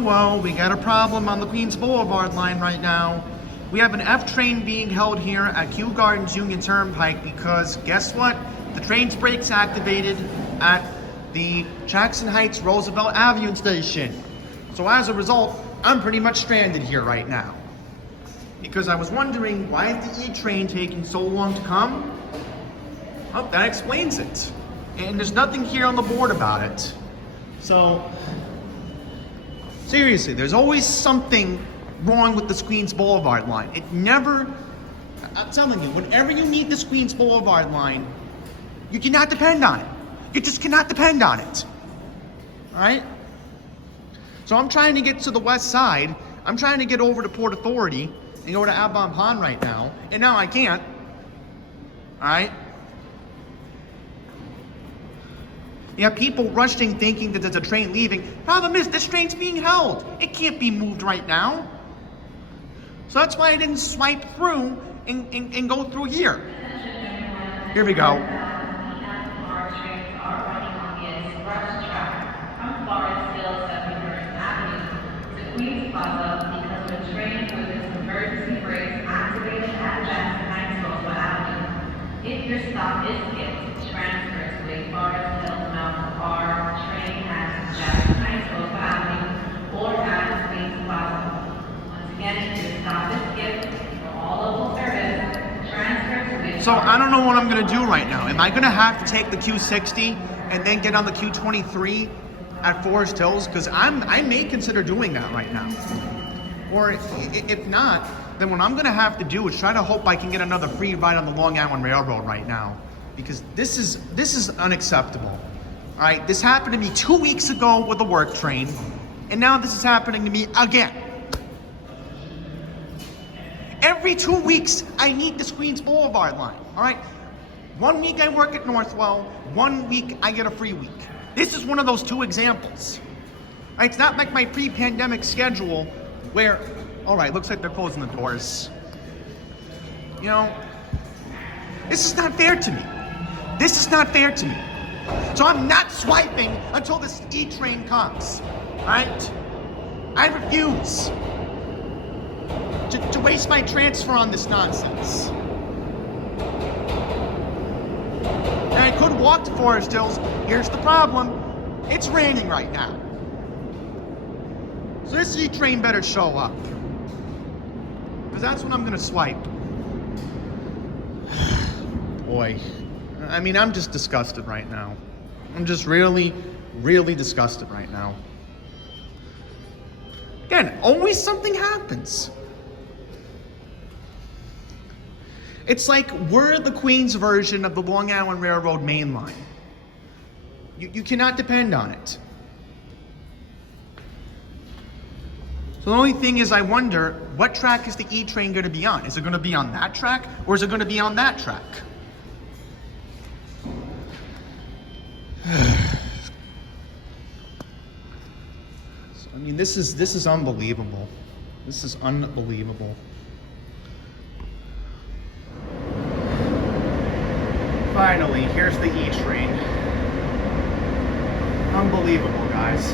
Whoa, we got a problem on the Queens Boulevard line right now. We have an F train being held here at Kew Gardens Union Turnpike because guess what? The train's brakes activated at the Jackson Heights Roosevelt Avenue station. So as a result, I'm pretty much stranded here right now. Because I was wondering, why is the E train taking so long to come? Well, that explains it. And there's nothing here on the board about it. So, seriously, there's always something wrong with this Queens Boulevard line. It never, I'm telling you, whenever you need this Queens Boulevard line, you cannot depend on it. You just cannot depend on it. All right? So I'm trying to get to the west side. I'm trying to get over to Port Authority and go to Avon Pond right now. And now I can't. All right? You have people rushing thinking that there's a train leaving. Problem is, this train's being held. It can't be moved right now. So that's why I didn't swipe through and go through here. Here we go. If your stop is skipped, transfer to Lake Forest Hills Mountain Park, train at Jackson Heights Roosevelt Avenue, or at Queens Plaza. Once again, if your stop is skipped for all local service, transfer to Lake So I don't know what I'm gonna do right now. Am I gonna have to take the Q60 and then get on the Q23 at Forest Hills? Because I may consider doing that right now. Or if not, then what I'm gonna have to do is try to hope I can get another free ride on the Long Island Railroad right now, because this is unacceptable. All right, this happened to me 2 weeks ago with the work train, and now this is happening to me again. Every 2 weeks, I need this Queens Boulevard line. All right, 1 week I work at Northwell, 1 week I get a free week. This is one of those two examples. All right, it's not like my pre-pandemic schedule where, all right, looks like they're closing the doors. You know, this is not fair to me. This is not fair to me. So I'm not swiping until this E-train comes, all right? I refuse to waste my transfer on this nonsense. And I could walk to Forest Hills. Here's the problem. It's raining right now. So this E-train better show up. Because that's when I'm gonna swipe. Boy, I mean, I'm just disgusted right now. I'm just really, really disgusted right now. Again, always something happens. It's like we're the Queens version of the Long Island Railroad main line. You cannot depend on it. So the only thing is, I wonder, what track is the E-train going to be on? Is it going to be on that track, or is it going to be on that track? So, I mean, this is unbelievable. This is unbelievable. Finally, here's the E-train. Unbelievable, guys.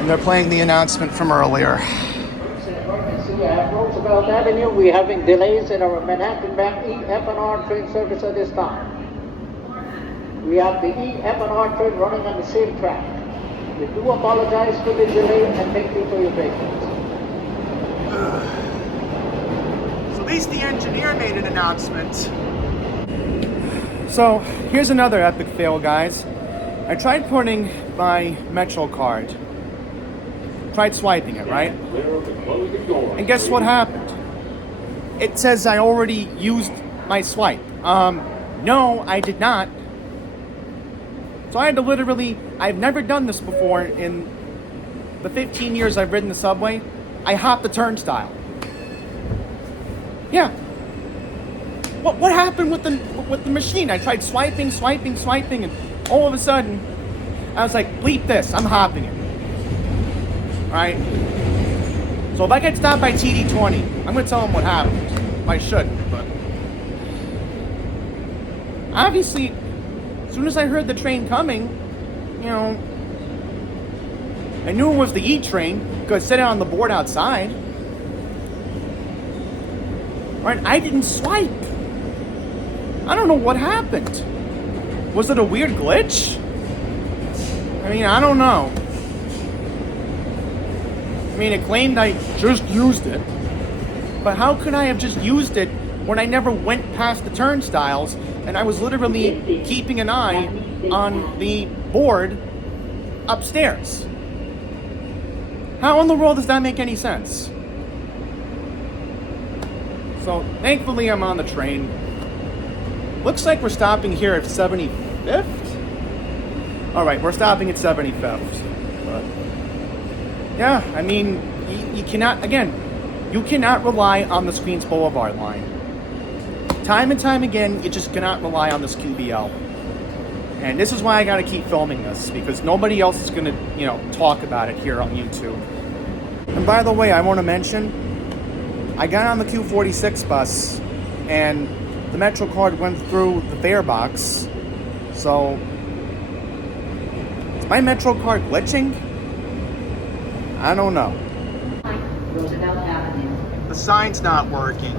And they're playing the announcement from earlier. At Roosevelt Avenue, we're having delays in our Manhattan Bank E, F, and R train service at this time. We have the E, F, and R train running on the same track. We do apologize for the delay and thank you for your patience. So at least the engineer made an announcement. So here's another epic fail, guys. I tried putting my Metro card. Tried swiping it, right? And guess what happened? It says I already used my swipe. No, I did not. So I had to literally, I've never done this before in the 15 years I've ridden the subway. I hopped the turnstile. Yeah. What happened with the machine? I tried swiping, and all of a sudden, I was like, bleep this, I'm hopping it. Alright? So if I get stopped by TD20, I'm going to tell them what happened. I shouldn't, but... Obviously, As soon as I heard the train coming, you know, I knew it was the E train because I said it on the board outside. Right? I didn't swipe. I don't know what happened. Was it a weird glitch? I mean, I don't know. I mean, it claimed I just used it. But how could I have just used it when I never went past the turnstiles and I was literally keeping an eye on the board upstairs? How in the world does that make any sense? So, thankfully I'm on the train. Looks like we're stopping here at 75th? Alright, we're stopping at 75th. But, yeah, I mean, you cannot, again, you cannot rely on this Queens Boulevard line. Time and time again, you just cannot rely on this QBL. And this is why I gotta keep filming this, because nobody else is gonna, you know, talk about it here on YouTube. And by the way, I want to mention, I got on the Q46 bus, and the Metro card went through the fare box. So, is my Metro card glitching? I don't know. The sign's not working.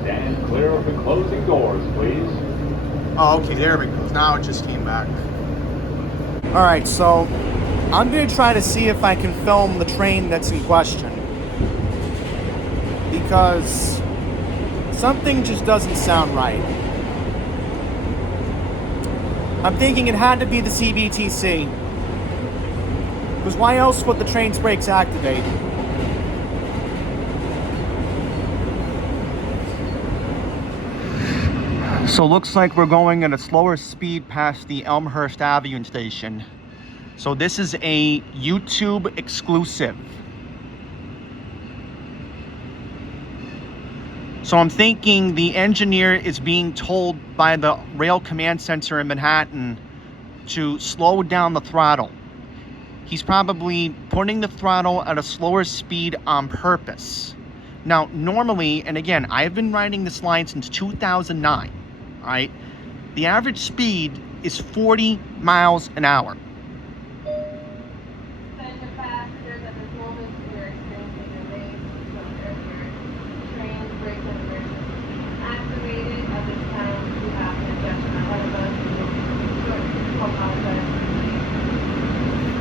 Stand clear of the closing doors, please. Oh, okay, there we go. Now it just came back. Alright, so I'm going to try to see if I can film the train that's in question. Because something just doesn't sound right. I'm thinking it had to be the CBTC. Because why else would the train's brakes activate? So looks like we're going at a slower speed past the Elmhurst Avenue station. So this is a YouTube exclusive. So I'm thinking the engineer is being told by the Rail Command Center in Manhattan to slow down the throttle. He's probably putting the throttle at a slower speed on purpose. Now, normally, and again, I've been riding this line since 2009, right? The average speed is 40 miles an hour.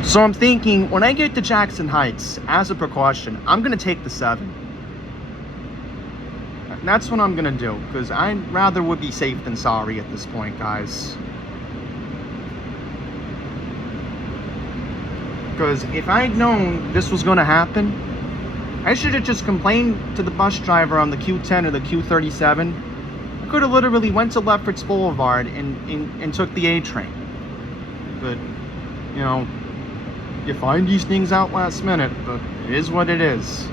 So I'm thinking, when I get to Jackson Heights, as a precaution, I'm going to take the 7. That's what I'm going to do, because I'd rather would be safe than sorry at this point, guys. Because if I'd known this was going to happen, I should have just complained to the bus driver on the Q10 or the Q37. I could have literally went to Lefferts Boulevard and took the A train. But, you know, you find these things out last minute, but it is what it is.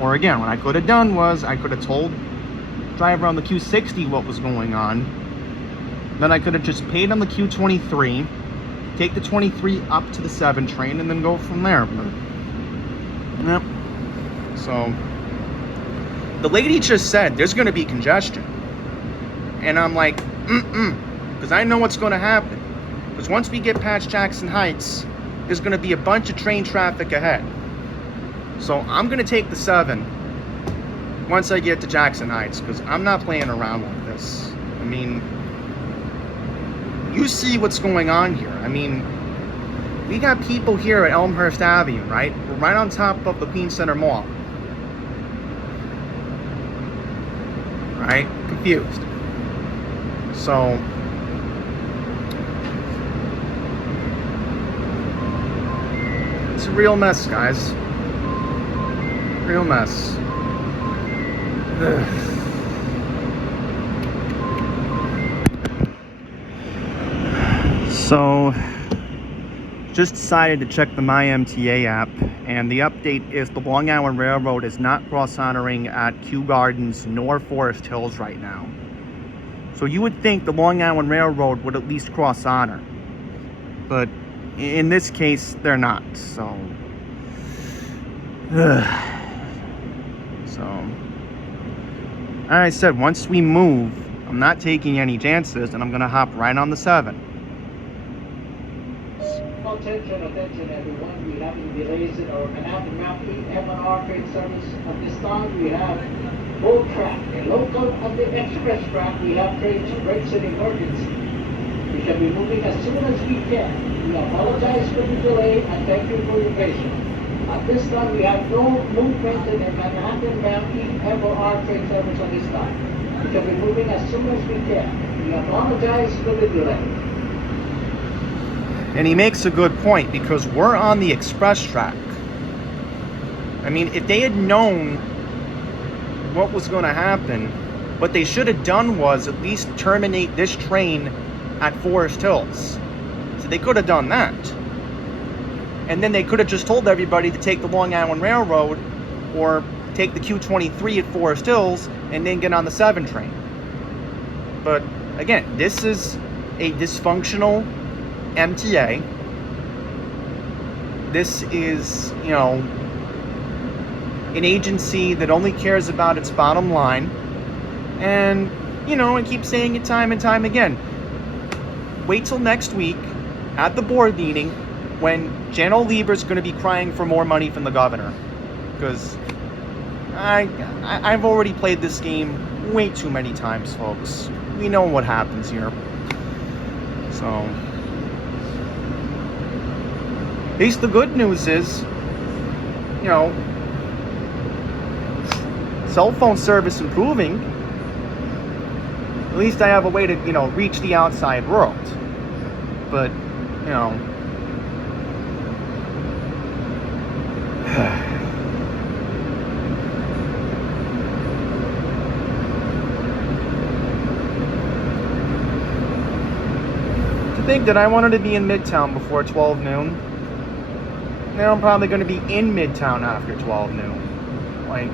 Or again, what I could have done was I could have told the driver on the Q60 what was going on. Then I could have just paid on the Q23, take the 23 up to the 7 train, and then go from there. But, yep. So, the lady just said there's going to be congestion. And I'm like, because I know what's going to happen. Because once we get past Jackson Heights, there's going to be a bunch of train traffic ahead. So I'm going to take the 7 once I get to Jackson Heights, because I'm not playing around with this. I mean, you see what's going on here. I mean, we got people here at Elmhurst Avenue, right? We're right on top of the Queens Center Mall. Right? Confused. So, it's a real mess, guys. Real mess. Ugh. So, just decided to check the MyMTA app, and the update is the Long Island Railroad is not cross-honoring at Kew Gardens nor Forest Hills right now. So you would think the Long Island Railroad would at least cross-honor, but in this case, they're not. So, so, I said once we move I'm not taking any chances, and I'm gonna hop right on the 7. Attention, attention everyone. We're having delays in our Manhattan Mount E F&R train service. At this time, we have both track, the local and the express track. We have trains breaks in emergency. We shall be moving as soon as we can. We apologize for the delay and thank you for your patience. At this time, we have no movement in the Manhattan Mount E F&R train service at this time. We shall be moving as soon as we can. We apologize for the delay. And he makes a good point, because we're on the express track. I mean, if they had known what was going to happen, what they should have done was at least terminate this train at Forest Hills. So they could have done that. And then they could have just told everybody to take the Long Island Railroad or take the Q23 at Forest Hills and then get on the 7 train. But again, this is a dysfunctional MTA. This is, you know, an agency that only cares about its bottom line. And, you know, I keep saying it time and time again. Wait till next week at the board meeting when Jan Lieber's going to be crying for more money from the governor. Because I've already played this game way too many times, folks. We know what happens here. So, at least the good news is, you know, cell phone service improving. At least I have a way to, you know, reach the outside world. But, you know, to think that I wanted to be in Midtown before 12 noon. Now I'm probably going to be in Midtown after 12 noon. Like,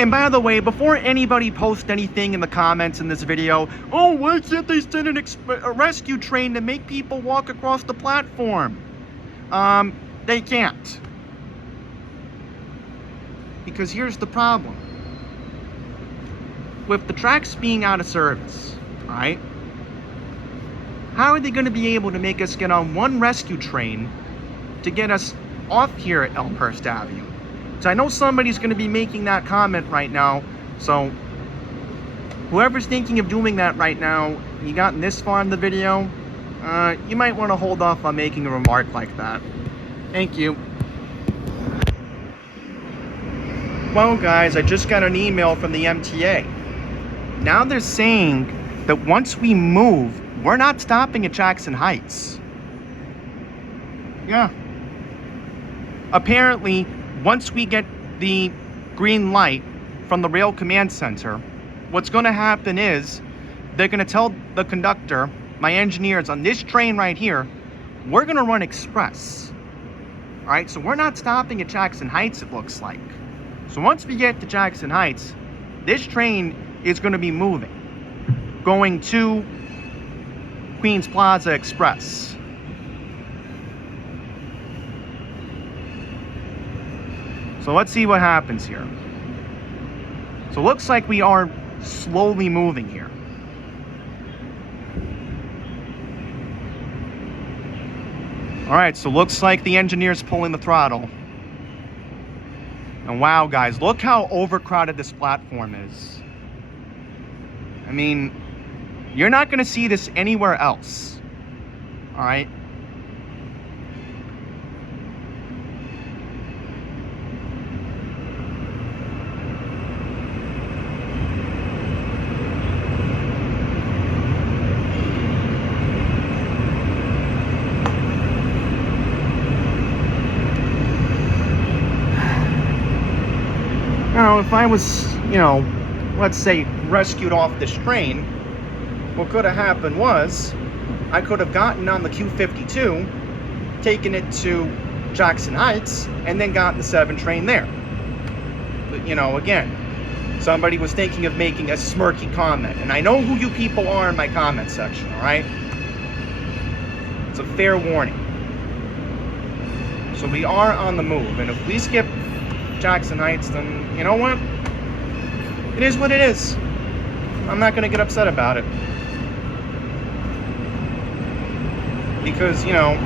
and by the way, before anybody posts anything in the comments in this video, oh, why can't they send a rescue train to make people walk across the platform? They can't. Because here's the problem. With the tracks being out of service, alright? How are they going to be able to make us get on one rescue train to get us off here at Elmhurst Avenue? So I know somebody's going to be making that comment right now. So whoever's thinking of doing that right now, you gotten this far in the video, you might want to hold off on making a remark like that. Thank you. Well, guys, I just got an email from the MTA. Now they're saying that once we move, we're not stopping at Jackson Heights. Yeah. Apparently, once we get the green light from the Rail Command Center, what's going to happen is they're going to tell the conductor, my engineers on this train right here, we're going to run express. All right, so we're not stopping at Jackson Heights, it looks like. So once we get to Jackson Heights, this train is going to be moving, going to Queens Plaza Express. So let's see what happens here. So it looks like we are slowly moving here. All right, so looks like the engineer's pulling the throttle. And wow, guys, look how overcrowded this platform is. I mean, you're not going to see this anywhere else. All right? Now, if I was, you know, let's say rescued off this train, what could have happened was I could have gotten on the Q52, taken it to Jackson Heights, and then gotten the 7 train there. But, you know, again, somebody was thinking of making a smirky comment, and I know who you people are in my comment section, all right? It's a fair warning. So we are on the move, and if we skip Jackson Heights, then you know what? It is what it is. I'm not going to get upset about it. Because, you know,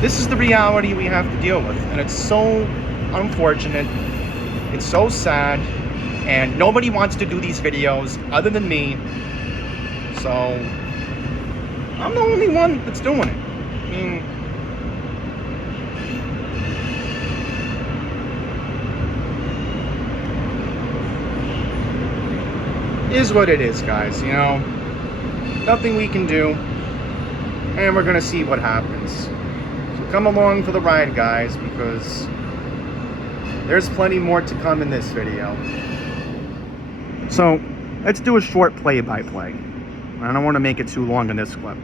this is the reality we have to deal with. And it's so unfortunate. It's so sad. And nobody wants to do these videos other than me. So, I'm the only one that's doing it. I mean, is what it is, guys, you know. Nothing we can do. And we're gonna see what happens. So come along for the ride, guys, because there's plenty more to come in this video. So let's do a short play-by-play. I don't want to make it too long in this clip.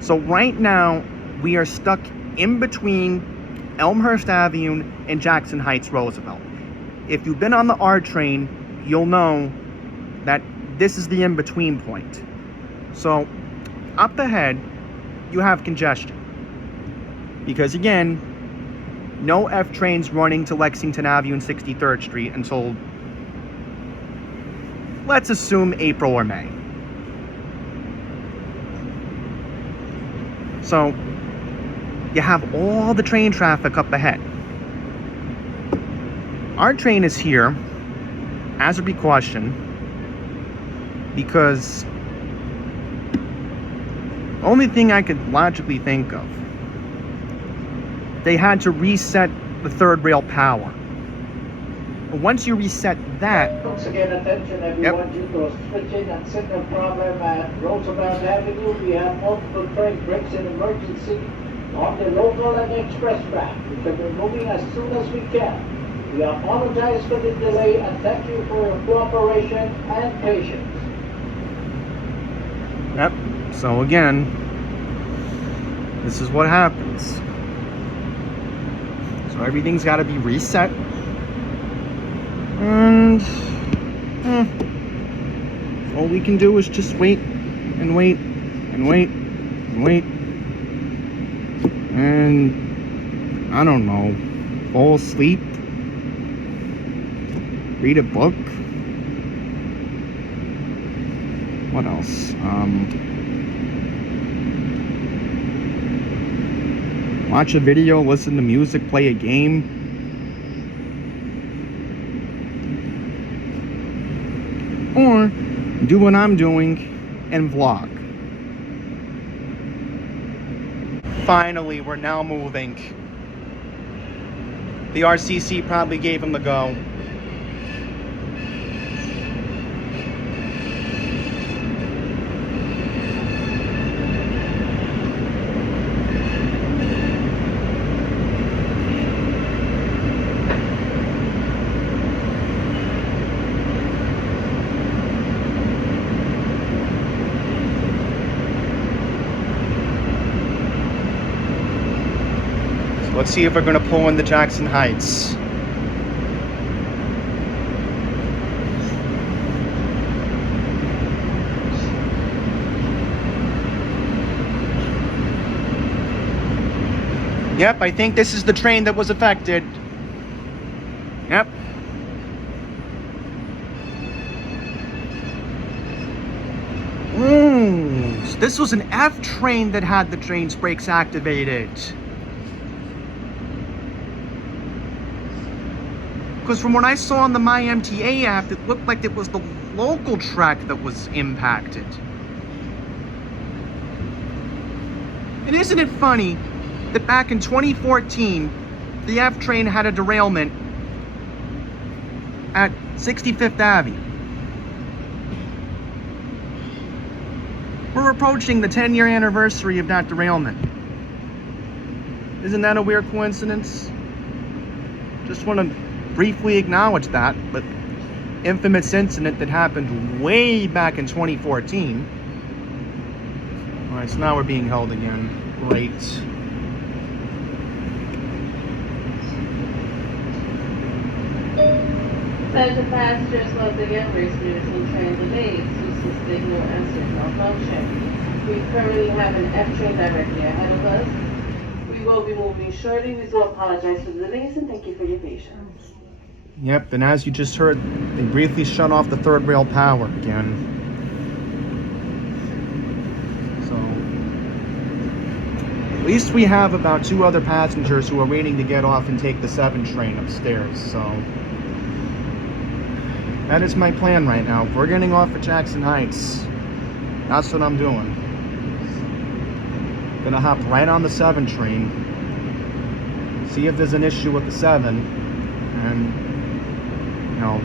So right now we are stuck in between Elmhurst Avenue and Jackson Heights Roosevelt. If you've been on the R train, you'll know that this is the in-between point. So up ahead, you have congestion. Because again, no F trains running to Lexington Avenue and 63rd Street until, let's assume, April or May. So you have all the train traffic up ahead. Our train is here as a precaution because the only thing I could logically think of, they had to reset the third rail power. And once you reset that, Once again, attention everyone, due to a switching and signal problem at Roosevelt Avenue, we have multiple train breaks in emergency on the local and express track, which will be moving as soon as we can. We apologize for the delay and thank you for your cooperation and patience. yep, so again, this is what happens. So everything's got to be reset. And all we can do is just wait and wait and wait and wait. And I don't know, fall asleep, read a book. What else? Watch a video, listen to music, play a game. Or do what I'm doing and vlog. Finally, we're now moving. The RCC probably gave him the go. Let's see if we're going to pull into Jackson Heights. Yep, I think this is the train that was affected. Yep. So this was an F train that had the train's brakes activated. Because from what I saw on the MyMTA app, it looked like it was the local track that was impacted. And isn't it funny that back in 2014, the F train had a derailment at 65th Avenue? We're approaching the 10-year anniversary of that derailment. Isn't that a weird coincidence? Just want to briefly acknowledge that, but infamous incident that happened way back in 2014. All right, so now we're being held again. Great. Attention passengers, once again, we're experiencing train delays due to signal and signal function. We currently have an F train directly ahead of us. We will be moving shortly. We do apologize for the delays and thank you for your patience. Yep, and as you just heard, they briefly shut off the third rail power again. So, at least we have about 2 other passengers who are waiting to get off and take the 7 train upstairs, so. That is my plan right now. If we're getting off at Jackson Heights, that's what I'm doing. Gonna hop right on the 7 train, see if there's an issue with the 7, and you know,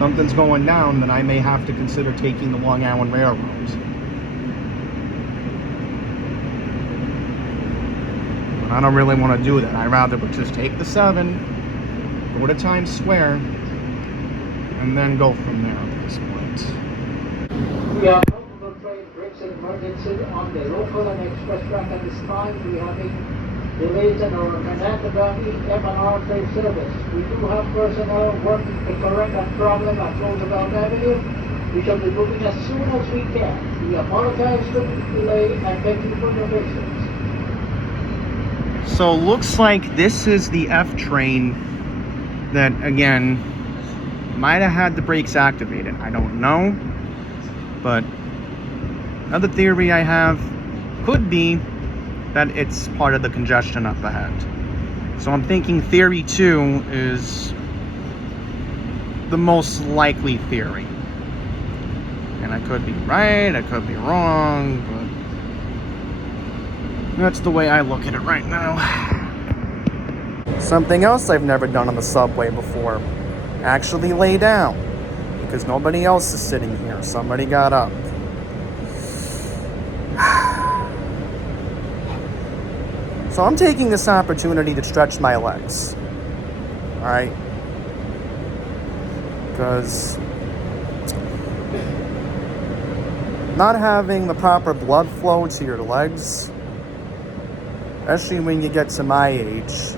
something's going down, then I may have to consider taking the Long Island Railroad. But I don't really want to do that. I'd rather just take the 7, go to Times Square, and then go from there at this point. We have multiple train breaks in emergency on the local and express track at this time. We are having delays in our Manhattan F&R train service. We do have personnel working to correct that problem at Roosevelt Avenue. We shall be moving as soon as we can. We apologize for the delay and thank you for your patience. So looks like this is the F train that, again, might have had the brakes activated. I don't know. But another theory I have could be that it's part of the congestion up ahead. So I'm thinking theory 2 is the most likely theory. And I could be right, I could be wrong, but that's the way I look at it right now. Something else I've never done on the subway before. Actually lay down. Because nobody else is sitting here. Somebody got up. So I'm taking this opportunity to stretch my legs. Alright? Because not having the proper blood flow to your legs, especially when you get to my age,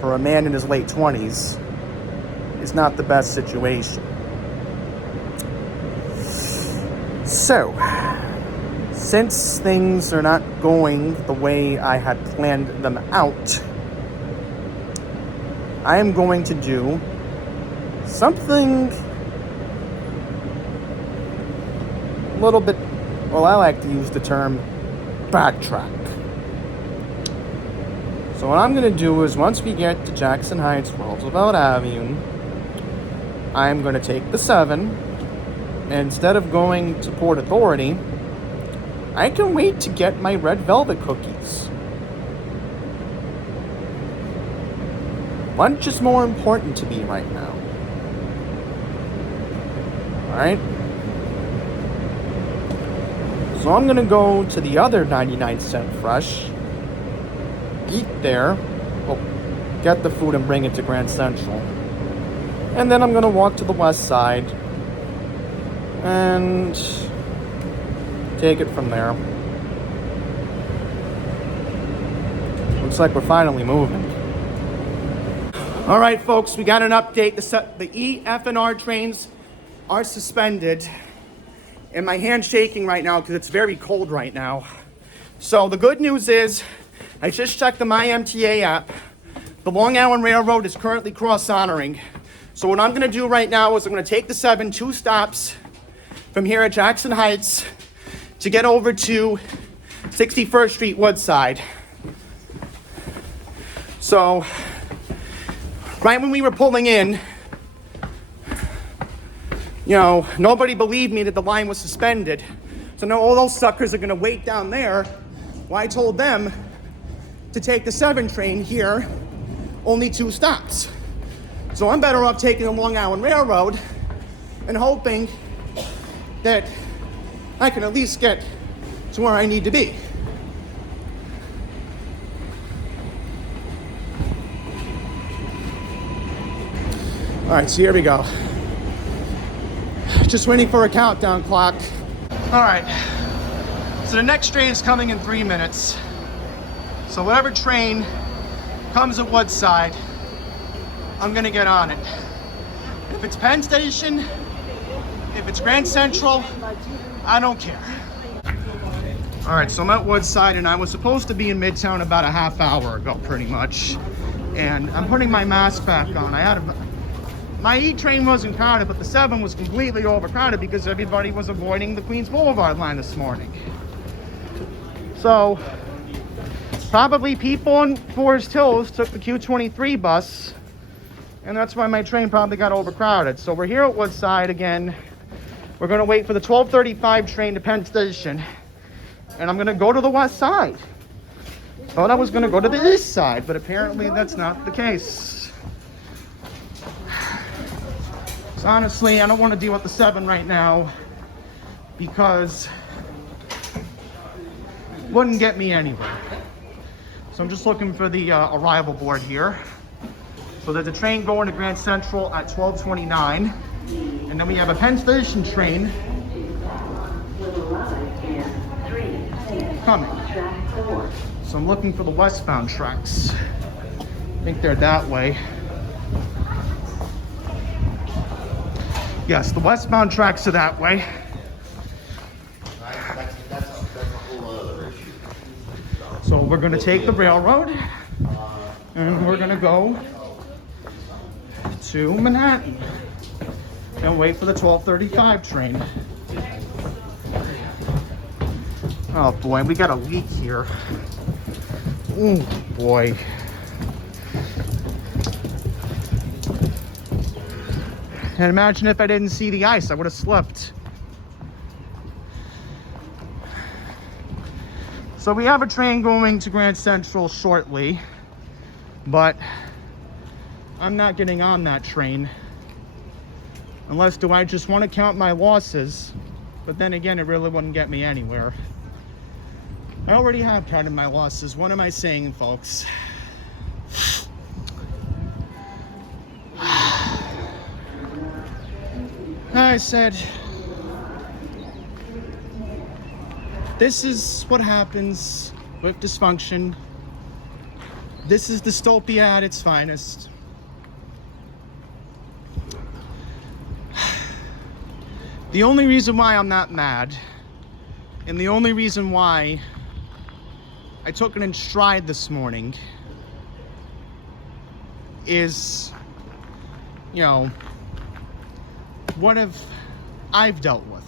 for a man in his late 20s, is not the best situation. So, since things are not going the way I had planned them out, I am going to do something a little bit, well, I like to use the term backtrack. So what I'm going to do is once we get to Jackson Heights, Roosevelt Avenue, I'm going to take the 7. And instead of going to Port Authority, I can wait to get my red velvet cookies. Lunch is more important to me right now. Alright? So I'm gonna go to the other 99-cent Fresh, eat there, well, get the food and bring it to Grand Central. And then I'm gonna walk to the west side and take it from there. Looks like we're finally moving. All right, folks, we got an update. The E, F, and R trains are suspended. And my hand's shaking right now because it's very cold right now. So the good news is, I just checked the MyMTA app. The Long Island Railroad is currently cross-honoring. So what I'm gonna do right now is I'm gonna take the 7, 2 stops from here at Jackson Heights to get over to 61st Street Woodside. So, right when we were pulling in, you know, nobody believed me that the line was suspended. So now all those suckers are gonna wait down there. Well, I told them to take the 7 train here, only 2 stops. So I'm better off taking the Long Island Railroad and hoping that I can at least get to where I need to be. All right, so here we go. Just waiting for a countdown clock. All right, so the next train is coming in 3 minutes. So whatever train comes at Woodside, I'm gonna get on it. If it's Penn Station, if it's Grand Central, I don't care. All right, so I'm at Woodside, and I was supposed to be in Midtown about a half hour ago, pretty much. And I'm putting my mask back on. My E train wasn't crowded, but the 7 was completely overcrowded because everybody was avoiding the Queens Boulevard line this morning. So probably people in Forest Hills took the Q23 bus, and that's why my train probably got overcrowded. So we're here at Woodside again. We're gonna wait for the 12:35 train to Penn Station, and I'm gonna go to the west side. Thought I was gonna go to the east side, but apparently that's not the case. So honestly, I don't want to deal with the 7 right now because it wouldn't get me anywhere. So I'm just looking for the arrival board here. So there's a train going to Grand Central at 12:29, and then we have a Penn Station train coming. So I'm looking for the westbound tracks. I think they're that way. Yes, the westbound tracks are that way. So we're going to take the railroad, and we're going to go to Manhattan and wait for the 12:35 train. Oh boy, we got a leak here. Oh boy. And imagine if I didn't see the ice, I would have slipped. So we have a train going to Grand Central shortly, but I'm not getting on that train. Unless do I just want to count my losses, but then again, it really wouldn't get me anywhere. I already have counted my losses. What am I saying, folks? I said, this is what happens with dysfunction. This is dystopia at its finest. The only reason why I'm not mad, and the only reason why I took it in stride this morning is, you know, what have I've dealt with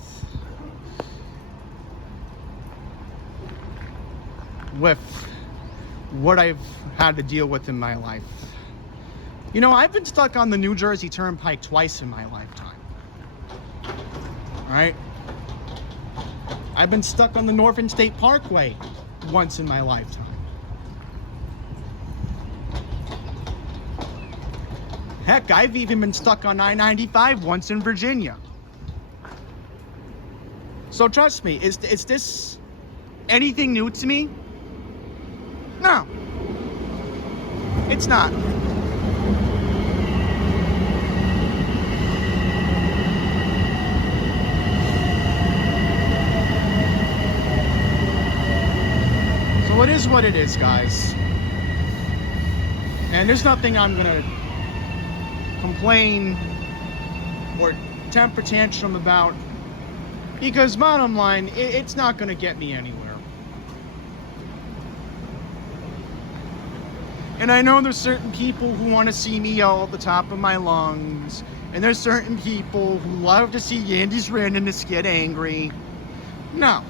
what I've had to deal with in my life. You know, I've been stuck on the New Jersey Turnpike twice in my lifetime. Right? I've been stuck on the Northern State Parkway once in my lifetime. Heck, I've even been stuck on I-95 once in Virginia. So trust me, is this anything new to me? No. It's not. So it is what it is, guys. And there's nothing I'm gonna complain or temper tantrum about, because bottom line, it's not gonna get me anywhere. And I know there's certain people who want to see me yell at the top of my lungs, and there's certain people who love to see Yandy's randomness get angry. No.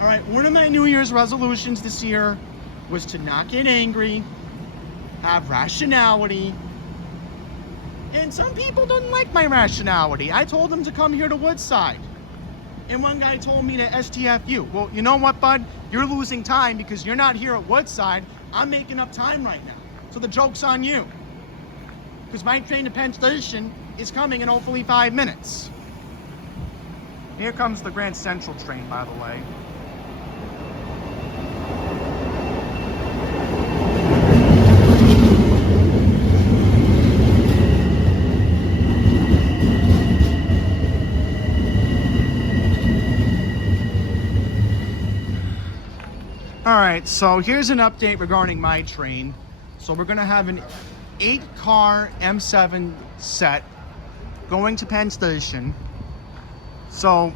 All right, one of my New Year's resolutions this year was to not get angry, have rationality. And some people didn't like my rationality. I told them to come here to Woodside. And one guy told me to STFU. Well, you know what, bud? You're losing time because you're not here at Woodside. I'm making up time right now. So the joke's on you. Because my train to Penn Station is coming in hopefully 5 minutes. Here comes the Grand Central train, by the way. All right, so here's an update regarding my train. So we're gonna have an 8-car M7 set going to Penn Station. So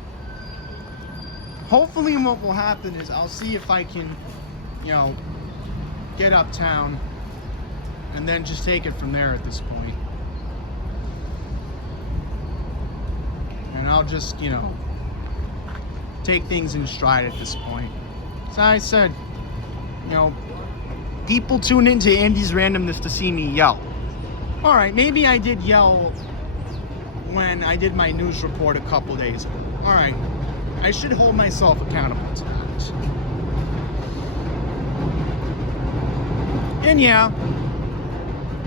hopefully what will happen is I'll see if I can, you know, get uptown and then just take it from there at this point. And I'll just, you know, take things in stride at this point. As I said, you know, people tune into Andy's Randomness to see me yell. All right, maybe I did yell when I did my news report a couple days ago. All right, I should hold myself accountable to that. And yeah,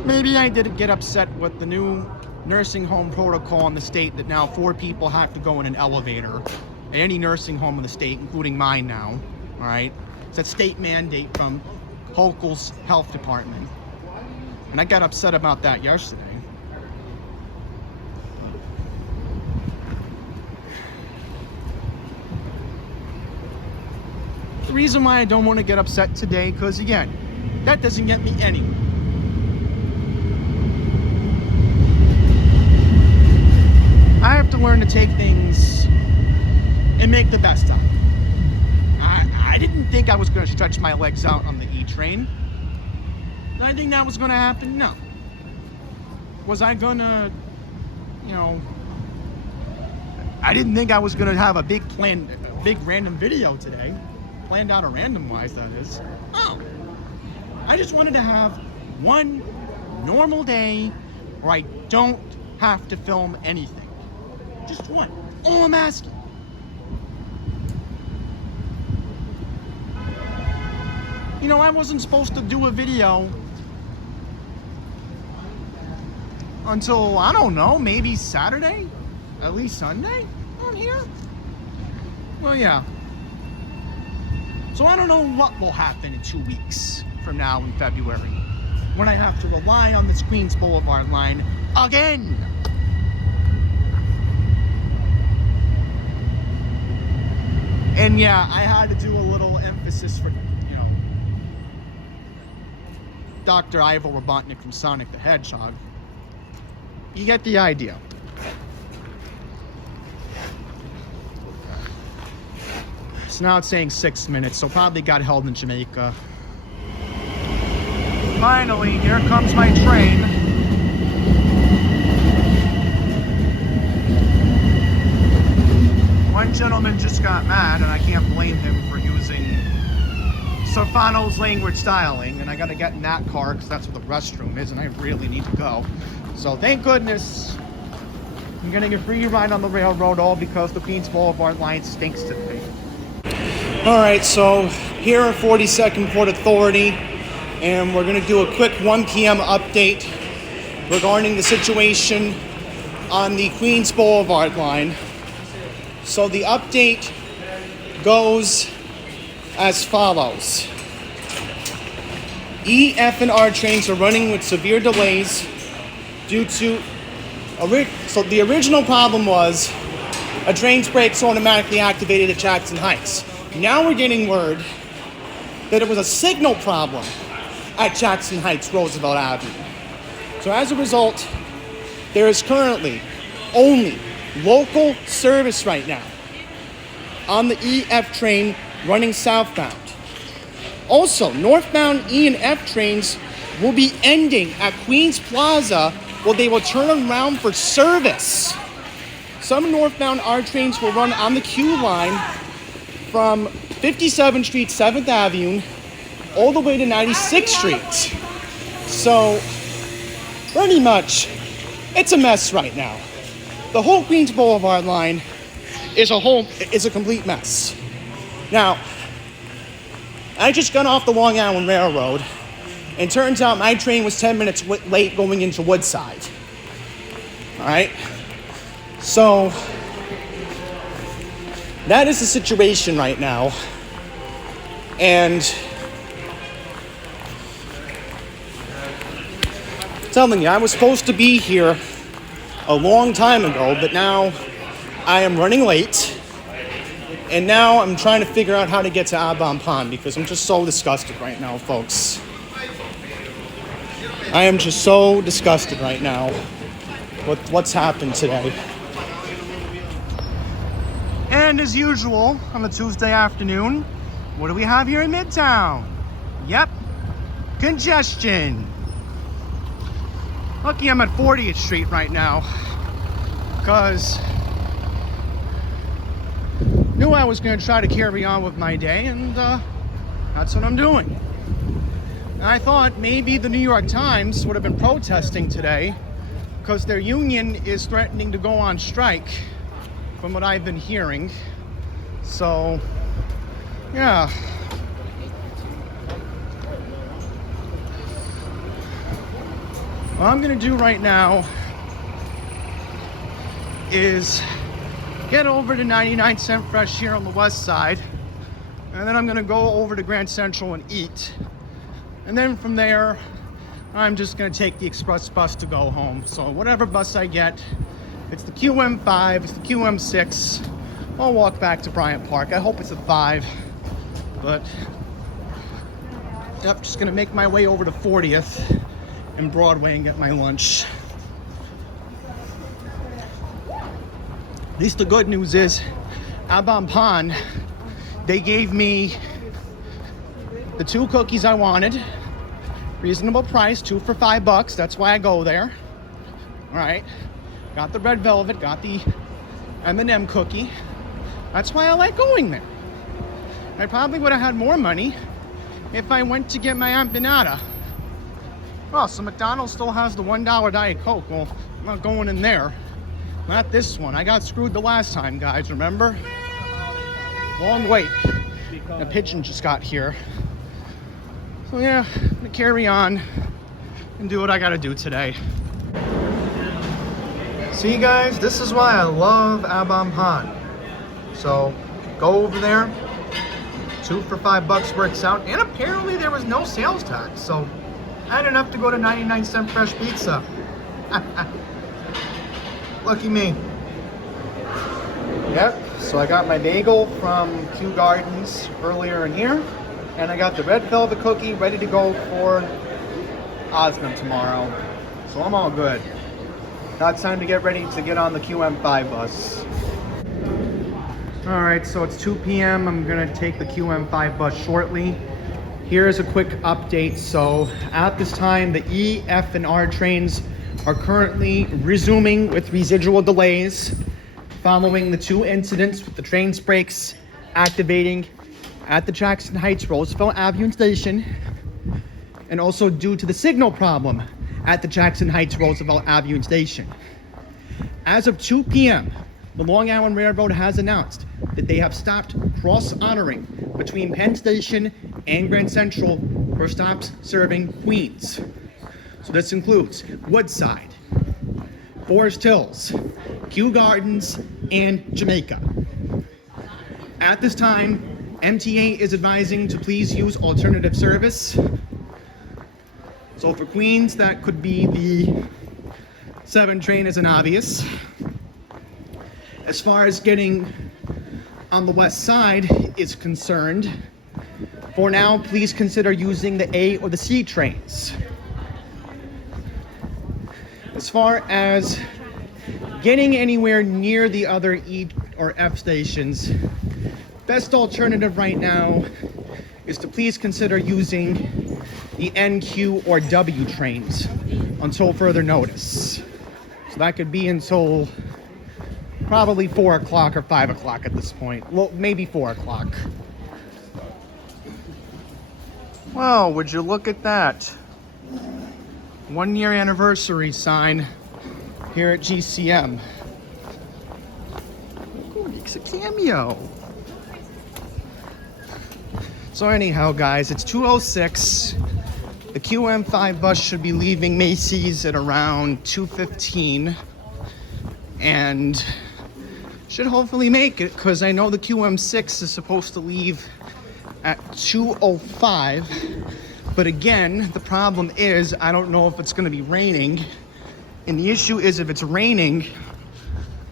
maybe I did get upset with the new nursing home protocol in the state that now 4 people have to go in an elevator at any nursing home in the state, including mine now. All right, it's a state mandate from Hochul's health department, and I got upset about that yesterday. The reason why I don't want to get upset today, because again, that doesn't get me anywhere. I have to learn to take things and make the best of it. I didn't think I was going to stretch my legs out on the E train. Did I think that was going to happen? No. Was I going to, you know, I didn't think I was going to have a big random video today. Planned out a random wise, that is. Oh. I just wanted to have one normal day where I don't have to film anything. Just one. All I'm asking. You know, I wasn't supposed to do a video until, I don't know, maybe Saturday? At least Sunday on here? Well, yeah. So I don't know what will happen in 2 weeks from now in February when I have to rely on this Queens Boulevard line again. And yeah, I had to do a little emphasis for, you know, Dr. Ivo Robotnik from Sonic the Hedgehog. You get the idea. So now it's saying 6 minutes, so probably got held in Jamaica. Finally, here comes my train. One gentleman just got mad, and I can't blame him for using Stefano's language styling, and I gotta get in that car because that's where the restroom is, and I really need to go. So thank goodness I'm getting a free ride on the railroad, all because the Queens Boulevard line stinks today. All right, so here at 42nd Port Authority, and we're gonna do a quick 1 p.m. update regarding the situation on the Queens Boulevard line. So the update goes as follows. E, F, and R trains are running with severe delays due to, so the original problem was a train's brakes automatically activated at Jackson Heights. Now we're getting word that it was a signal problem at Jackson Heights, Roosevelt Avenue. So as a result, there is currently only local service right now on the EF train running southbound. Also, northbound E and F trains will be ending at Queens Plaza where they will turn around for service. Some northbound R trains will run on the Q line from 57th Street, 7th Avenue, all the way to 96th Street. So, pretty much, it's a mess right now. The whole Queens Boulevard line is a complete mess. Now, I just got off the Long Island Railroad, and turns out my train was 10 minutes late going into Woodside. All right? So, that is the situation right now. And I'm telling you, I was supposed to be here a long time ago, but now I am running late. And now I'm trying to figure out how to get to Aban Pond because I'm just so disgusted right now, folks. I am just so disgusted right now with what's happened today. And as usual, on the Tuesday afternoon, what do we have here in Midtown? Yep, congestion. Lucky I'm at 40th Street right now, because knew I was going to try to carry on with my day, and that's what I'm doing. And I thought maybe the New York Times would have been protesting today because their union is threatening to go on strike, from what I've been hearing. So, yeah. What I'm gonna do right now is get over to 99 Cent Fresh here on the west side, and then I'm gonna go over to Grand Central and eat. And then from there, I'm just gonna take the express bus to go home. So whatever bus I get, it's the QM5, it's the QM6, I'll walk back to Bryant Park. I hope it's a 5, but yep, just gonna make my way over to 40th and Broadway and get my lunch. At least the good news is, Abampan, they gave me the 2 cookies I wanted. Reasonable price, 2 for $5. That's why I go there. All right, got the red velvet, got the M&M cookie. That's why I like going there. I probably would have had more money if I went to get my empanada. Well, so McDonald's still has the $1 Diet Coke. Well, I'm not going in there. Not this one. I got screwed the last time, guys, remember? Long wait. The pigeon just got here. So yeah, I'm gonna carry on and do what I gotta do today. See, guys, this is why I love Abampan. So go over there, 2 for $5 works out, and apparently there was no sales tax, so I had enough to go to 99 Cent Fresh Pizza. Lucky me. Yep, so I got my bagel from Kew Gardens earlier in here, and I got the red velvet cookie ready to go for Osmond tomorrow. So I'm all good. Now it's time to get ready to get on the QM5 bus. All right, so it's 2 p.m. I'm gonna take the QM5 bus shortly. Here's a quick update. So at this time, the E, F, and R trains are currently resuming with residual delays following the 2 incidents with the train's brakes activating at the Jackson Heights Roosevelt Avenue station, and also due to the signal problem at the Jackson Heights Roosevelt Avenue station. As of 2 p.m., the Long Island Railroad has announced that they have stopped cross-honoring between Penn Station and Grand Central for stops serving Queens. So this includes Woodside, Forest Hills, Kew Gardens, and Jamaica. At this time, MTA is advising to please use alternative service. So for Queens, that could be the 7 train as an obvious. As far as getting on the west side is concerned, for now, please consider using the A or the C trains. As far as getting anywhere near the other E or F stations, best alternative right now is to please consider using the NQ or W trains until further notice. So that could be until probably 4 o'clock or 5 o'clock at this point. Well, maybe 4 o'clock. Well, would you look at that? 1-year anniversary sign here at GCM. Ooh, it's a cameo. So anyhow, guys, it's 2:06. The QM5 bus should be leaving Macy's at around 2:15. And should hopefully make it, because I know the QM6 is supposed to leave at 2:05. But again, the problem is I don't know if it's going to be raining. And the issue is, if it's raining,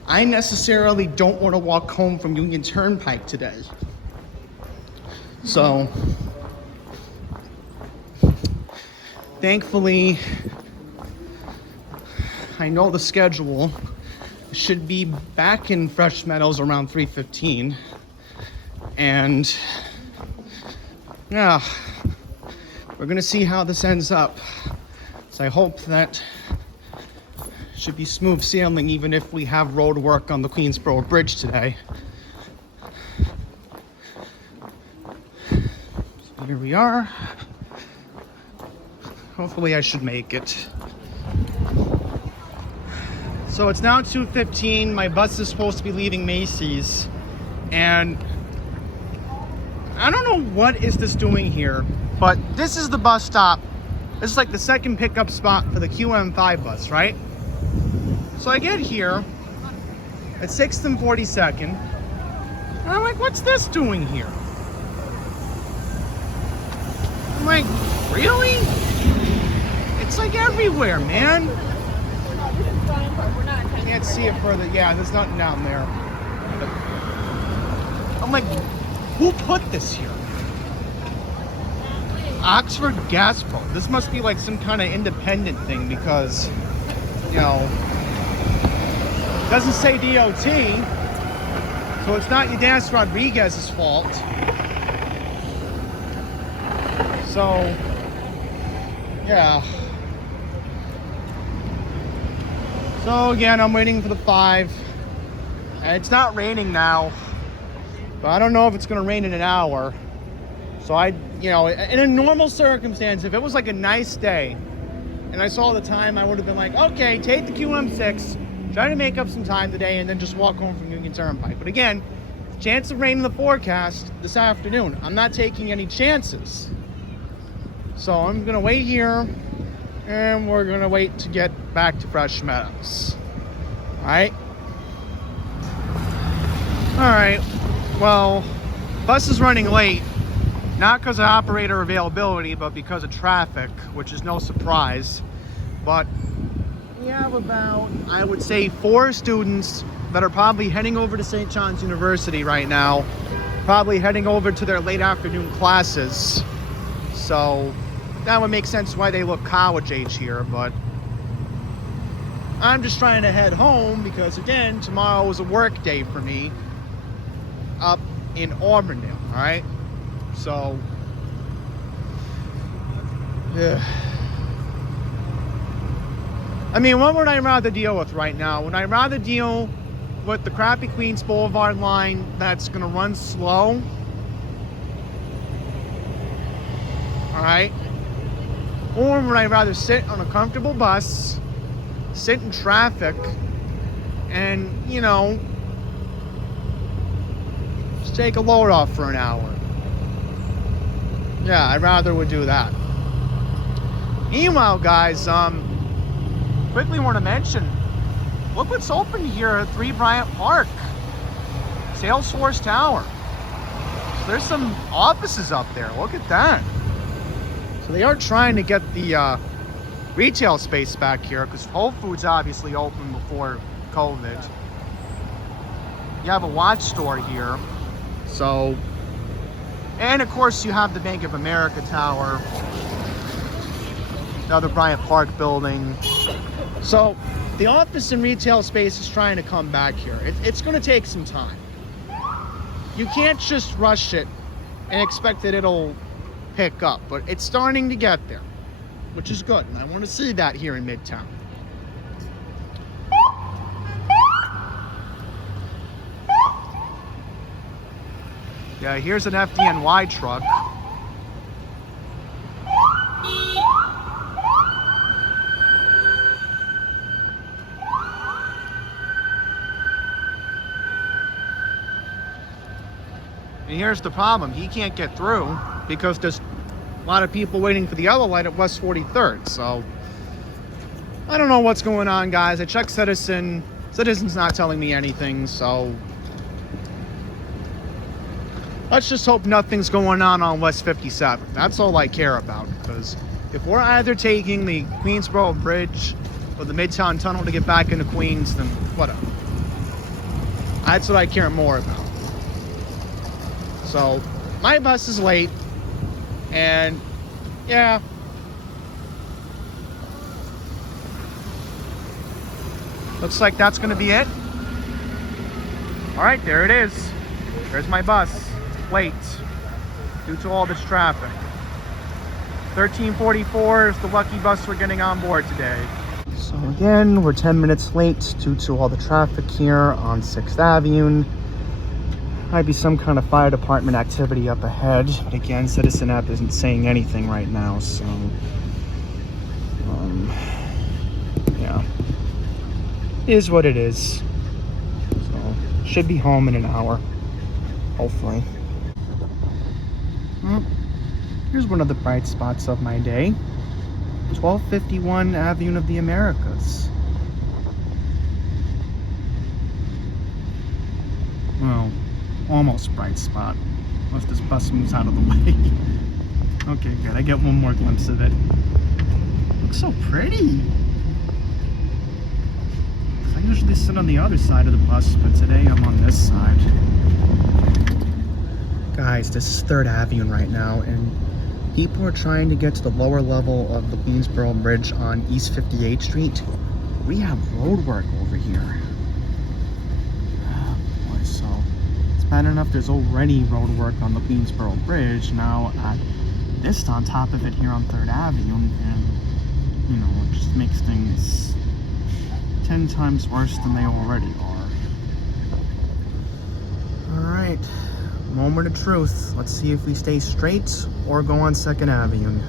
I necessarily don't want to walk home from Union Turnpike today. So thankfully, I know the schedule. should be back in Fresh Meadows around 3:15. And yeah, we're gonna see how this ends up. So I hope that should be smooth sailing, even if we have road work on the Queensboro Bridge today. So here we are. Hopefully I should make it. So it's now 2:15. My bus is supposed to be leaving Macy's, and I don't know what is this doing here, but this is the bus stop. This is like the second pickup spot for the QM5 bus, right? So I get here at 6th and 42nd, and I'm like, what's this doing here? I'm like, really? It's like everywhere, man. Can't see it further. Yeah, there's nothing down there. I'm like, who put this here? Oxford Gas Pro. This must be like some kind of independent thing because, you know, it doesn't say DOT, so it's not Ydas Rodriguez's fault. So, yeah. So again, I'm waiting for the 5. And it's not raining now, but I don't know if it's gonna rain in an hour. So you know, in a normal circumstance, if it was like a nice day and I saw the time, I would have been like, okay, take the QM6, try to make up some time today, and then just walk home from Union Turnpike. But again, chance of rain in the forecast this afternoon. I'm not taking any chances. So I'm gonna wait here, and we're gonna wait to get back to Fresh Meadows. All right. All right. Well, bus is running late, not because of operator availability, but because of traffic, which is no surprise. But we have about, I would say, 4 students that are probably heading over to St. John's University right now, probably heading over to their late afternoon classes. So that would make sense why they look college age here, but I'm just trying to head home because, again, tomorrow is a work day for me up in Auburndale, all right? So, yeah. I mean, what would I rather deal with right now? Would I rather deal with the crappy Queens Boulevard line that's going to run slow? All right? Or would I rather sit on a comfortable bus, sit in traffic, and, you know, just take a load off for an hour? Yeah, I'd rather would do that. Meanwhile, guys, quickly want to mention, look what's open here at 3 Bryant Park, Salesforce Tower. So there's some offices up there. Look at that. So they are trying to get the retail space back here because Whole Foods obviously opened before COVID. You have a watch store here. So, and of course you have the Bank of America Tower, the other Bryant Park building. So the office and retail space is trying to come back here. It's going to take some time. You can't just rush it and expect that it'll pick up, but it's starting to get there, which is good, and I want to see that here in Midtown. Yeah, here's an FDNY truck. And here's the problem. He can't get through because there's a lot of people waiting for the other light at West 43rd. So I don't know what's going on, guys. I checked Citizen. Citizen's not telling me anything, so let's just hope nothing's going on West 57. That's all I care about, because if we're either taking the Queensboro Bridge or the Midtown Tunnel to get back into Queens, then whatever. That's what I care more about. So my bus is late, and yeah, Looks like that's gonna be it. All right, there it is. There's my bus. It's late due to all this traffic. 1344 is the lucky bus we're getting on board today. So again, we're 10 minutes late due to all the traffic here on 6th Avenue. Might be some kind of fire department activity up ahead, but again, Citizen app isn't saying anything right now, so yeah, is what it is. So should be home in an hour, hopefully. Well, here's one of the bright spots of my day. 1251 Avenue of the Americas. Well, almost bright spot. Once this bus moves out of the way. Okay, good. I get one more glimpse of it. Looks so pretty. I usually sit on the other side of the bus, but today I'm on this side. Guys, this is 3rd Avenue right now, and people are trying to get to the lower level of the Queensboro Bridge on East 58th Street. We have road work over here. Oh boy, so it's bad enough there's already road work on the Queensboro Bridge. Now add this on top of it here on 3rd Avenue, and you know, it just makes things 10 times worse than they already are. Alright, moment of truth. Let's see if we stay straight or go on 2nd Avenue.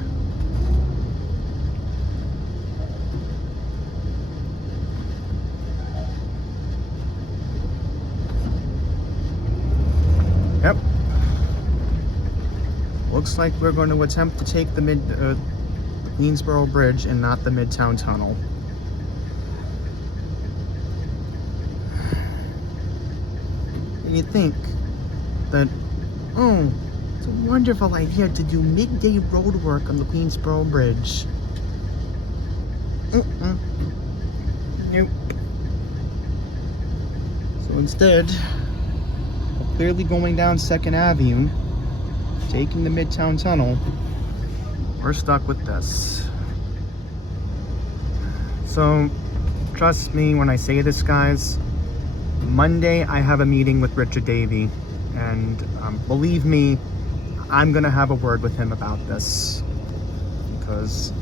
Yep. Looks like we're going to attempt to take the Queensboro Bridge and not the Midtown Tunnel. And you think that, oh, it's a wonderful idea to do midday road work on the Queensboro Bridge. Nope. So instead, clearly going down 2nd Avenue, taking the Midtown Tunnel, we're stuck with this. So, trust me when I say this, guys. Monday, I have a meeting with Richard Davey, and believe me, I'm gonna have a word with him about this, because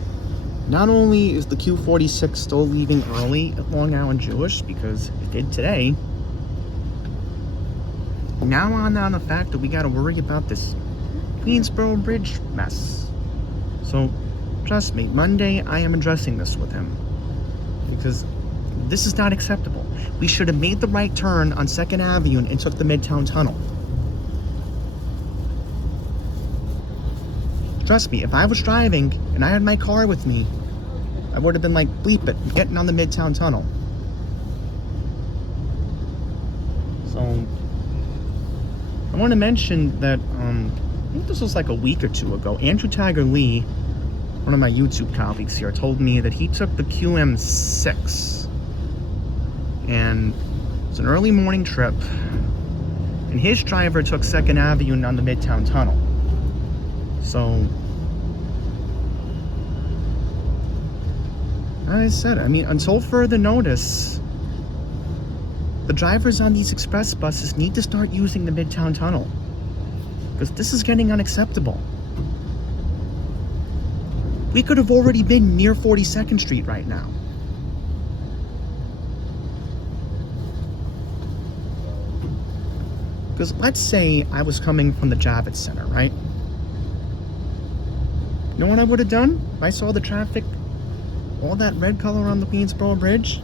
not only is the Q46 still leaving early at Long Island Jewish, because it did today, now on the fact that we gotta worry about this Queensboro Bridge mess. So, trust me, Monday I am addressing this with him, because this is not acceptable. We should have made the right turn on 2nd Avenue and took the Midtown Tunnel. Trust me, if I was driving and I had my car with me, I would have been like, bleep it, I'm getting on the Midtown Tunnel. So, I want to mention that, I think this was like a week or two ago, Andrew Tiger Lee, one of my YouTube colleagues here, told me that he took the QM6. And it's an early morning trip, and his driver took 2nd Avenue on the Midtown Tunnel. So, as I said, I mean, until further notice, the drivers on these express buses need to start using the Midtown Tunnel, because this is getting unacceptable. We could have already been near 42nd Street right now. Because let's say I was coming from the Javits Center, right? You know what I would have done if I saw the traffic, all that red color on the Queensboro Bridge?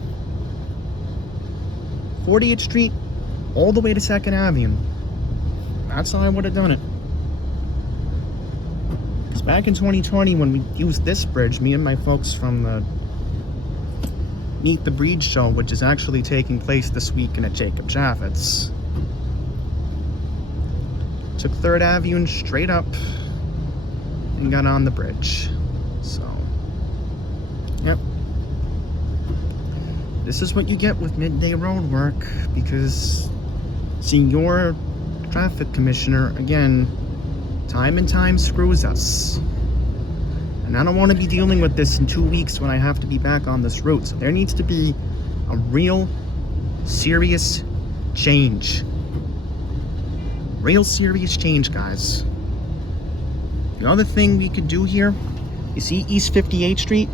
40th Street, all the way to 2nd Avenue. That's how I would have done it. Because back in 2020, when we used this bridge, me and my folks from the Meet the Breed show, which is actually taking place this weekend at Jacob Javits, took 3rd Avenue straight up and got on the bridge. So, yep. This is what you get with midday road work, because your traffic commissioner, again, time and time screws us. And I don't want to be dealing with this in 2 weeks when I have to be back on this route. So there needs to be a a real serious change. Real serious change, guys. The other thing we could do here, you see East 58th Street?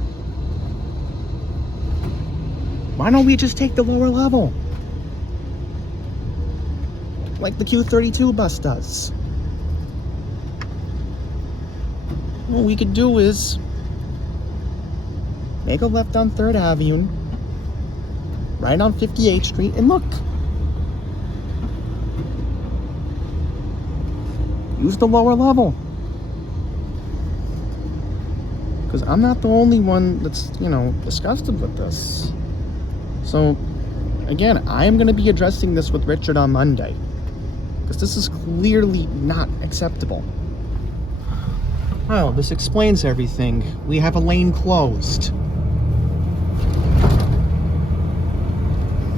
Why don't we just take the lower level? Like the Q32 bus does. What we could do is make a left on 3rd Avenue, right on 58th Street, and look. Use the lower level. Because I'm not the only one that's, disgusted with this. So, again, I am going to be addressing this with Richard on Monday. Because this is clearly not acceptable. Well, this explains everything. We have a lane closed.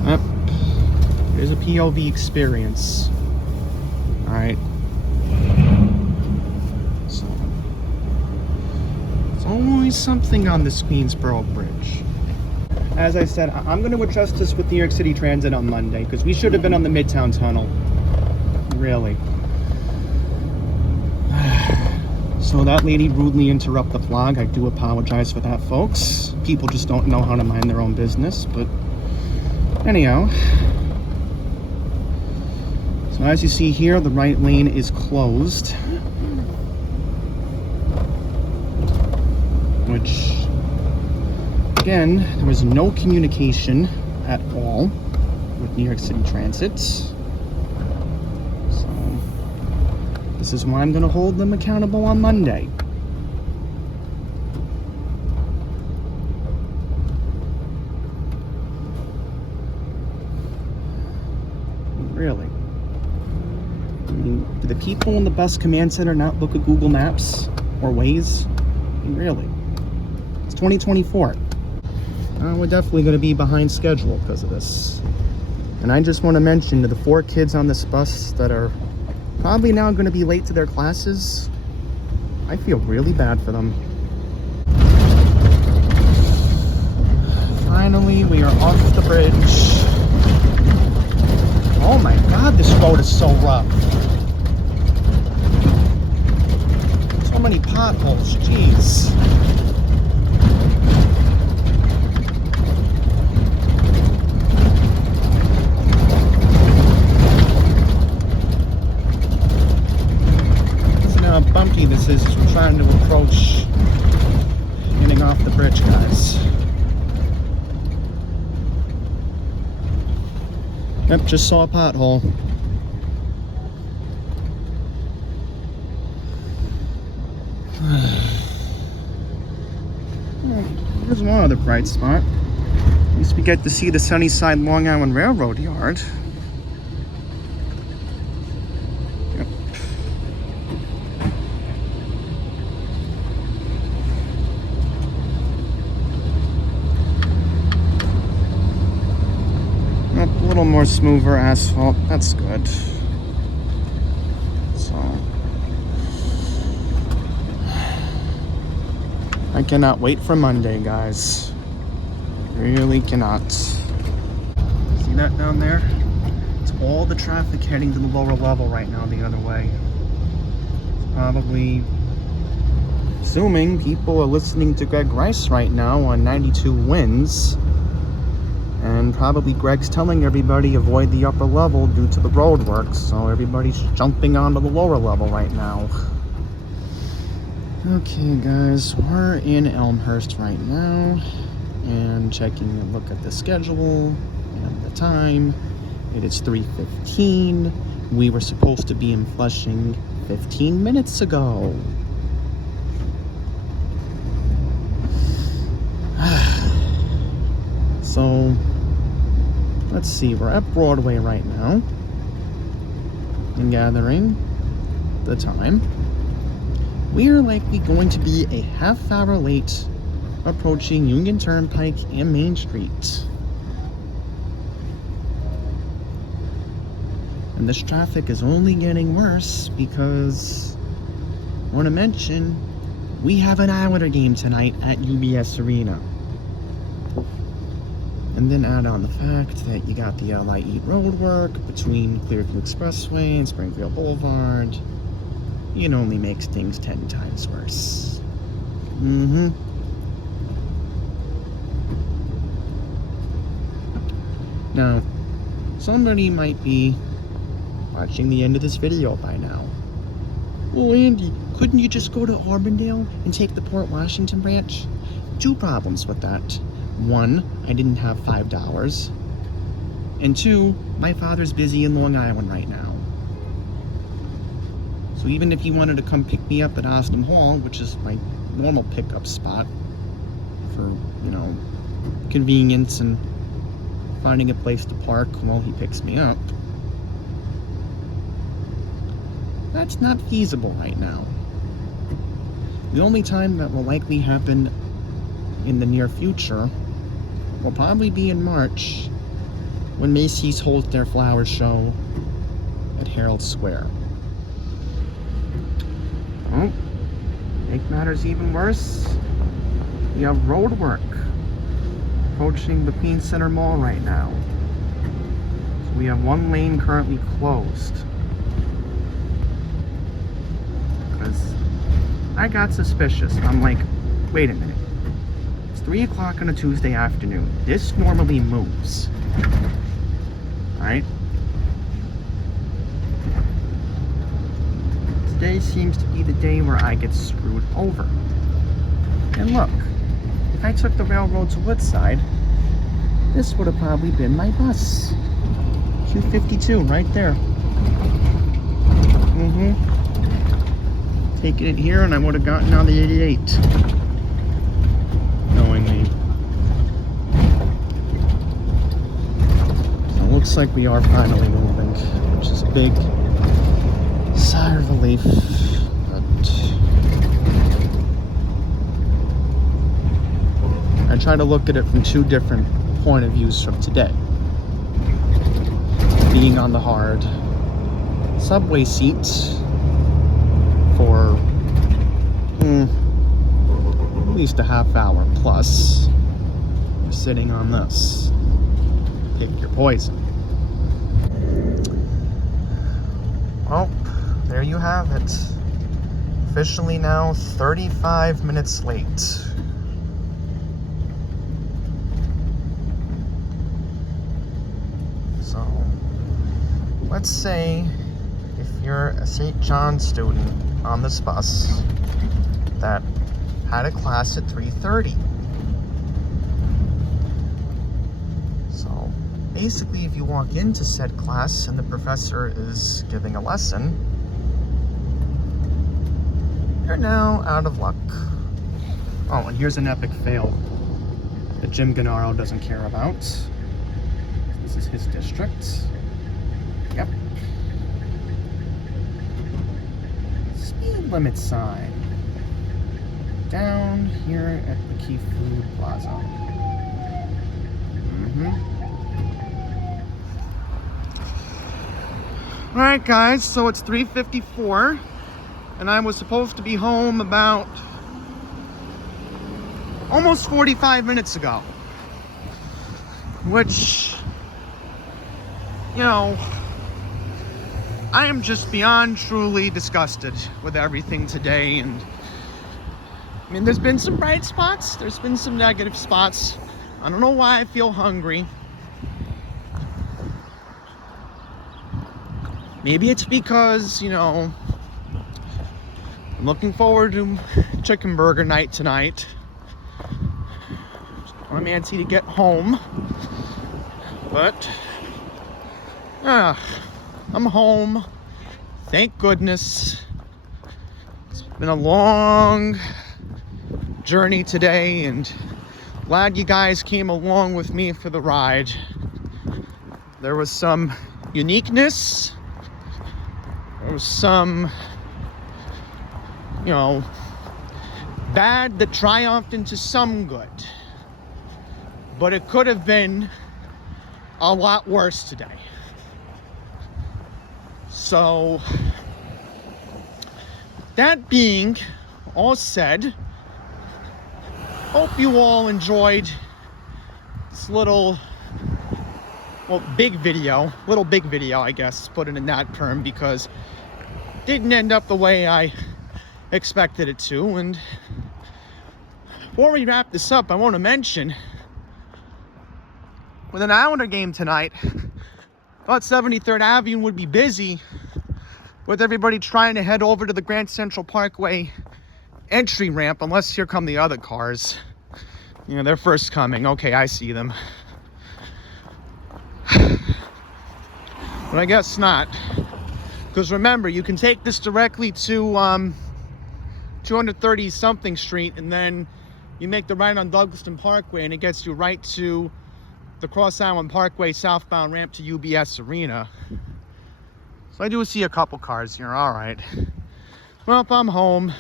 Yep. Here's a POV experience. Alright. So, there's always something on this Queensboro Bridge. As I said, I'm going to address this with New York City Transit on Monday, because we should have been on the Midtown Tunnel. Really. So that lady rudely interrupted the vlog. I do apologize for that, folks. People just don't know how to mind their own business, but anyhow. So as you see here, the right lane is closed. Which, again, there was no communication at all with New York City Transit. This is why I'm going to hold them accountable on Monday. Really? I mean, do the people in the bus command center not look at Google Maps or Waze? I mean, really? It's 2024. We're definitely going to be behind schedule because of this. And I just want to mention to the 4 kids on this bus that are probably now going to be late to their classes, I feel really bad for them. Finally, we are off the bridge. Oh my god, this road is so rough. So many potholes, jeez. How bumpy this is as we're trying to approach getting off the bridge, guys. Yep, just saw a pothole. Here's one other bright spot. At least we get to see the Sunnyside Long Island Railroad yard. A little more smoother asphalt, that's good. So, I cannot wait for Monday, guys. Really cannot. See that down there? It's all the traffic heading to the lower level right now the other way. It's probably, assuming people are listening to Greg Rice right now on 92 Winds. And probably Greg's telling everybody avoid the upper level due to the road work, so everybody's jumping onto the lower level right now. Okay guys, we're in Elmhurst right now, and checking a look at the schedule and the time. It is 3:15. We were supposed to be in Flushing 15 minutes ago. So, let's see, we're at Broadway right now and gathering the time. We are likely going to be a half hour late approaching Union Turnpike and Main Street. And this traffic is only getting worse because I want to mention we have an Islander game tonight at UBS Arena. And And then add on the fact that you got the LIE road work between Clearview Expressway and Springfield Boulevard. It only makes things 10 times worse. Now, somebody might be watching the end of this video by now. Well, Andy, couldn't you just go to Auburndale and take the Port Washington branch? 2 problems with that. 1, I didn't have $5. And 2, my father's busy in Long Island right now. So even if he wanted to come pick me up at Osnum Hall, which is my normal pickup spot for, convenience and finding a place to park while he picks me up, that's not feasible right now. The only time that will likely happen in the near future will probably be in March, when Macy's holds their flower show at Herald Square. Oh, make matters even worse, we have road work approaching the Queen Center Mall right now. So we have 1 lane currently closed. Because I got suspicious. I'm like, wait a minute. It's 3 o'clock on a Tuesday afternoon. This normally moves. Alright? Today seems to be the day where I get screwed over. And look, if I took the railroad to Woodside, this would have probably been my bus. 252, right there. Taking it here and I would have gotten on the 88. Knowing me. So it looks like we are finally moving, which is a big sigh of relief. I try to look at it from 2 different point of views from today. Being on the hard subway seats for at least a half hour plus. You're sitting on this. Pick your poison. Well, there you have it. Officially now 35 minutes late. So, let's say if you're a St. John student on this bus that had a class at 3:30. So, basically if you walk into said class and the professor is giving a lesson, you're now out of luck. Oh, and here's an epic fail that Jim Gennaro doesn't care about. This is his district. Yep. Speed limit sign. Down here at the Key Food Plaza. Alright guys, so it's 3:54 and I was supposed to be home about almost 45 minutes ago. Which, I am just beyond truly disgusted with everything today. And I mean, there's been some bright spots, there's been some negative spots. I don't know why I feel hungry. Maybe it's because, I'm looking forward to chicken burger night tonight. I'm antsy to get home. But, I'm home. Thank goodness. It's been a long journey today, and glad you guys came along with me for the ride. There was some uniqueness. There was some, bad that triumphed into some good. But it could have been a lot worse today. So, that being all said, hope you all enjoyed this little well, big video, little big video, I guess, put it in that term, because it didn't end up the way I expected it to. And before we wrap this up, I want to mention, with an Islander game tonight, thought 73rd Avenue would be busy with everybody trying to head over to the Grand Central Parkway entry ramp, unless here come the other cars. You know, they're first coming. Okay, I see them. But I guess not. Because remember, you can take this directly to 230 something street, and then you make the right on Douglaston Parkway, and it gets you right to the Cross Island Parkway southbound ramp to UBS Arena. So I do see a couple cars here. All right. Well, if I'm home,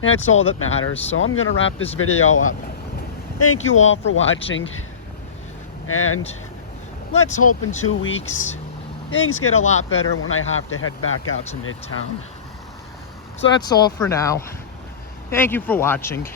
that's all that matters. So I'm gonna wrap this video up. Thank you all for watching, and let's hope in 2 weeks things get a lot better when I have to head back out to Midtown. So that's all for now. Thank you for watching.